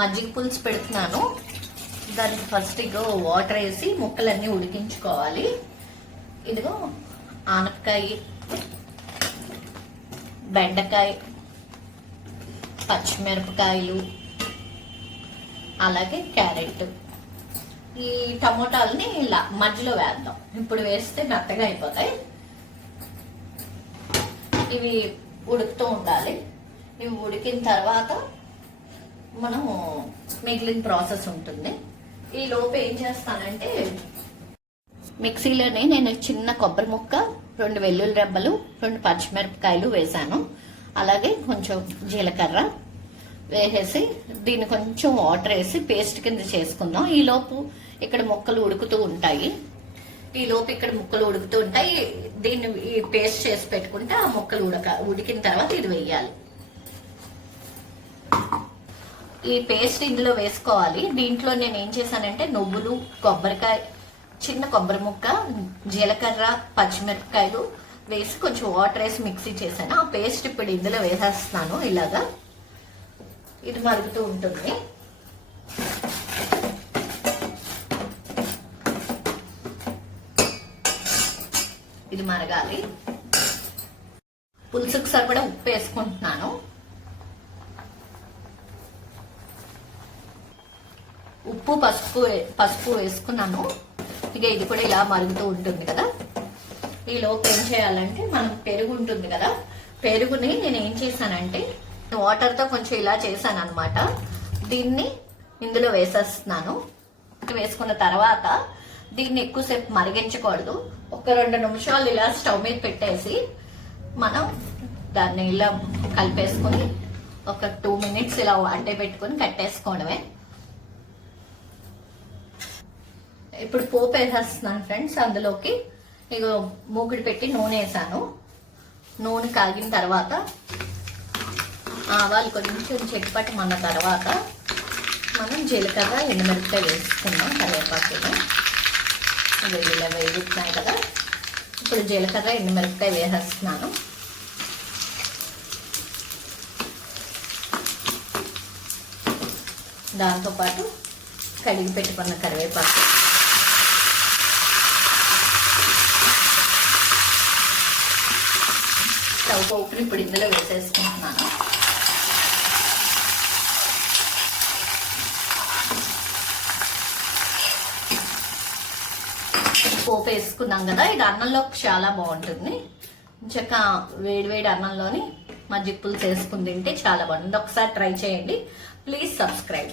మజ్జిగ పులుసు పెడుతున్నాను. దానికి ఫస్ట్ ఇగో వాటర్ వేసి ముక్కలన్నీ ఉడికించుకోవాలి. ఇదిగో ఆనపకాయ, బెండకాయ, పచ్చిమిరపకాయలు, అలాగే క్యారెట్, ఈ టమోటాలని ఇలా మధ్యలో వేద్దాం. ఇప్పుడు వేస్తే మెత్తగా అయిపోతాయి. ఇవి ఉడుకుతూ ఉండాలి. ఇవి ఉడికిన తర్వాత మనము మిగిలిన ప్రాసెస్ ఉంటుంది. ఈ లోపు ఏం చేస్తానంటే మిక్సీలోనే నేను చిన్న కొబ్బరి ముక్క, 2 వెల్లుల్లి రెబ్బలు, 2 పచ్చిమిరపకాయలు వేసాను. అలాగే కొంచెం జీలకర్ర వేసేసి దీన్ని కొంచెం వాటర్ వేసి పేస్ట్ కింద చేసుకుందాం. ఈ లోపు ఇక్కడ ముక్కలు ఉడుకుతూ ఉంటాయి. దీన్ని ఈ పేస్ట్ చేసి పెట్టుకుంటే ఆ ముక్కలు ఉడికిన తర్వాత ఇది వేయాలి. ఈ పేస్ట్ ఇందులో వేసుకోవాలి. దీంట్లో నేను ఏం చేశానంటే నువ్వులు, కొబ్బరికాయ, చిన్న కొబ్బరి ముక్క, జీలకర్ర, పచ్చిమిరపకాయలు వేసి కొంచెం వాటర్ వేసి మిక్సీ చేశాను. ఆ పేస్ట్ ఇప్పుడు ఇందులో వేసేస్తున్నాను. ఇలాగా ఇది మరుగుతూ ఉంటుంది. ఇది మరగాలి. పులుసుకు సరిపడా ఉప్పు వేసుకుంటున్నాను. ఉప్పు పసుపు వేసుకున్నాను. ఇక ఇది కూడా ఇలా మరుగుతూ ఉంటుంది కదా. ఈ లోపు ఏం చేయాలంటే మనం పెరుగు ఉంటుంది కదా, పెరుగుని నేను ఏం చేశానంటే వాటర్తో కొంచెం ఇలా చేశాను అనమాట. దీన్ని ఇందులో వేసేస్తున్నాను. వేసుకున్న తర్వాత దీన్ని ఎక్కువసేపు మరిగించకూడదు. ఒక 2 నిమిషాలు ఇలా స్టవ్ మీద పెట్టేసి మనం దాన్ని ఇలా కలిపేసుకొని ఒక 2 మినిట్స్ ఇలా అడ్డే పెట్టుకొని కట్టేసుకోవడమే. ఇప్పుడు పోపు వేసేస్తున్నాను ఫ్రెండ్స్. అందులోకి ఇక మూకుడు పెట్టి నూనె వేసాను. నూనె కాగిన తర్వాత ఆవాలు కొంచెం చెట్పట్టమన్న తర్వాత మనం జీలకర్ర, ఎండుమిరపకాయ వేసుకుందాం. కరివేపాకుని ఇలా వేగుతున్నాయి కదా. ఇప్పుడు జీలకర్ర, ఎండుమిరపకాయ వేసేస్తున్నాను. దాంతోపాటు కడిగి పెట్టుకున్న కరివేపాకు, స్టవ్ పోపుని ఇప్పుడు ఇందులో వేసేసుకుంటున్నాను. పోపు వేసుకున్నాం కదా. ఇది అన్నంలోకి చాలా బాగుంటుంది. చక్కగా వేడివేడి అన్నంలోని మజ్జిగ పులుసు వేసుకుని తింటే చాలా బాగుంటుంది. ఒకసారి ట్రై చేయండి. Please subscribe.